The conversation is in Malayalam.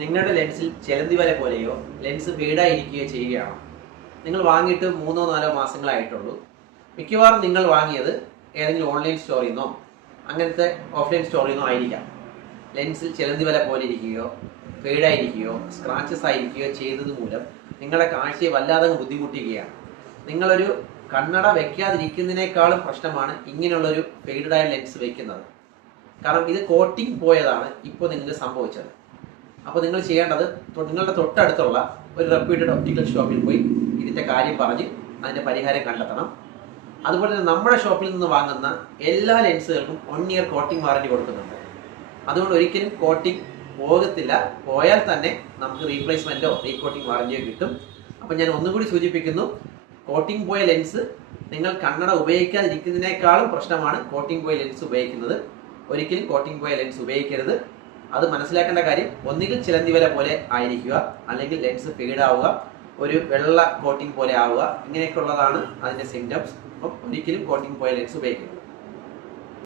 നിങ്ങളുടെ ലെൻസിൽ ചിലന്തി വല പോലെയോ ലെൻസ് ഫീഡായിരിക്കുകയോ ചെയ്യുകയാണോ? നിങ്ങൾ വാങ്ങിയിട്ട് 3-4 മാസങ്ങളായിട്ടുള്ളൂ. മിക്കവാറും നിങ്ങൾ വാങ്ങിയത് ഏതെങ്കിലും ഓൺലൈൻ സ്റ്റോറിൽ നിന്നോ അങ്ങനത്തെ ഓഫ്ലൈൻ സ്റ്റോറിൽ നിന്നോ ആയിരിക്കാം. ലെൻസിൽ ചിലന്തി വല പോലെ ഇരിക്കുകയോ ഫീഡായിരിക്കുകയോ സ്ക്രാച്ചസ് ആയിരിക്കുകയോ ചെയ്തത് മൂലം നിങ്ങളുടെ കാഴ്ചയെ വല്ലാതെ ബുദ്ധിമുട്ടിക്കുകയാണ്. നിങ്ങളൊരു കണ്ണട വെക്കാതിരിക്കുന്നതിനേക്കാളും പ്രശ്നമാണ് ഇങ്ങനെയുള്ളൊരു ഫെയ്ഡായ ലെൻസ് വെക്കുന്നത്. കാരണം ഇത് കോട്ടിങ് പോയതാണ് ഇപ്പോൾ നിങ്ങൾക്ക് സംഭവിച്ചത്. അപ്പോൾ നിങ്ങൾ ചെയ്യേണ്ടത് നിങ്ങളുടെ തൊട്ടടുത്തുള്ള ഒരു റെപ്യൂട്ടഡ് ഒപ്റ്റിക്കൽ ഷോപ്പിൽ പോയി ഇതിൻ്റെ കാര്യം പറഞ്ഞ് അതിൻ്റെ പരിഹാരം കണ്ടെത്തണം. അതുപോലെ തന്നെ നമ്മുടെ ഷോപ്പിൽ നിന്ന് വാങ്ങുന്ന എല്ലാ ലെൻസുകൾക്കും 1 ഇയർ കോട്ടിംഗ് വാറണ്ടി കൊടുക്കുന്നുണ്ട്. അതുകൊണ്ട് ഒരിക്കലും കോട്ടിംഗ് പോകത്തില്ല. പോയാൽ തന്നെ നമുക്ക് റീപ്ലേസ്മെൻറ്റോ റീകോട്ടിംഗ് വാറണ്ടിയോ കിട്ടും. അപ്പം ഞാൻ ഒന്നുകൂടി സൂചിപ്പിക്കുന്നു, കോട്ടിംഗ് പോയ ലെൻസ് നിങ്ങൾ കണ്ണട ഉപയോഗിക്കാതിരിക്കുന്നതിനേക്കാളും പ്രശ്നമാണ് കോട്ടിംഗ് പോയ ലെൻസ് ഉപയോഗിക്കുന്നത്. ഒരിക്കലും കോട്ടിംഗ് പോയ ലെൻസ് ഉപയോഗിക്കരുത്. അത് മനസ്സിലാക്കേണ്ട കാര്യം, ഒന്നുകിൽ ചിലന്തി വല പോലെ ആയിരിക്കുക, അല്ലെങ്കിൽ ലെൻസ് ഫീഡാവുക, ഒരു വെള്ള കോട്ടിംഗ് പോലെ ആവുക, ഇങ്ങനെയൊക്കെ ഉള്ളതാണ് അതിൻ്റെ സിംറ്റംസ്. അപ്പം ഒരിക്കലും കോട്ടിംഗ് പോയ ലെൻസ് ഉപയോഗിക്കരുത്.